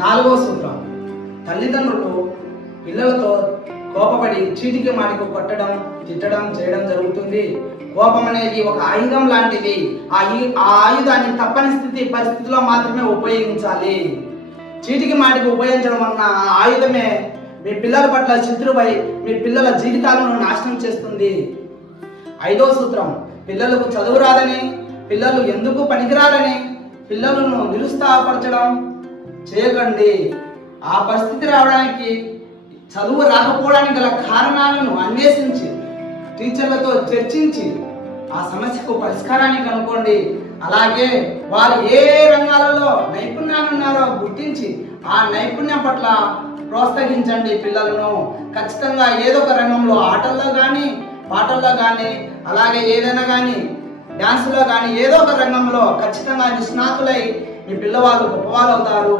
నాలుగవ సూత్రం, తల్లిదండ్రులు పిల్లలతో కోపపడి చీటికి మాటికి కొట్టడం, తిట్టడం చేయడం జరుగుతుంది. కోపం అనేది ఒక ఆయుధం లాంటిది. ఆ ఆయుధాన్ని తప్పని పరిస్థితిలో మాత్రమే ఉపయోగించాలి. చీటికి మాటికి ఉపయోగించడం వలన ఆ ఆయుధమే మీ పిల్లల పట్ల శత్రువై మీ పిల్లల జీవితాలను నాశనం చేస్తుంది. ఐదవ సూత్రం, పిల్లలకు చదువు రాదని, పిల్లలు ఎందుకు పనికిరాలని పిల్లలను నిరుత్సాహపరచడం చేయకండి. ఆ పరిస్థితి రావడానికి, చదువు రాకపోవడానికి గల కారణాలను అన్వేషించి టీచర్లతో చర్చించి ఆ సమస్యకు పరిష్కారాన్ని కనుక్కోండి. అలాగే వారు ఏ రంగాలలో నైపుణ్యాలు ఉన్నారో గుర్తించి ఆ నైపుణ్యం పట్ల ప్రోత్సహించండి పిల్లలను. ఖచ్చితంగా ఏదో ఒక రంగంలో, ఆటల్లో కానీ, పాటల్లో కానీ, అలాగే ఏదైనా కానీ డాన్సులో కానీ ఏదో ఒక రంగంలో ఖచ్చితంగా నిష్ణాతులై మీ పిల్లవాళ్ళు గొప్పవాళ్ళు అవుతారు.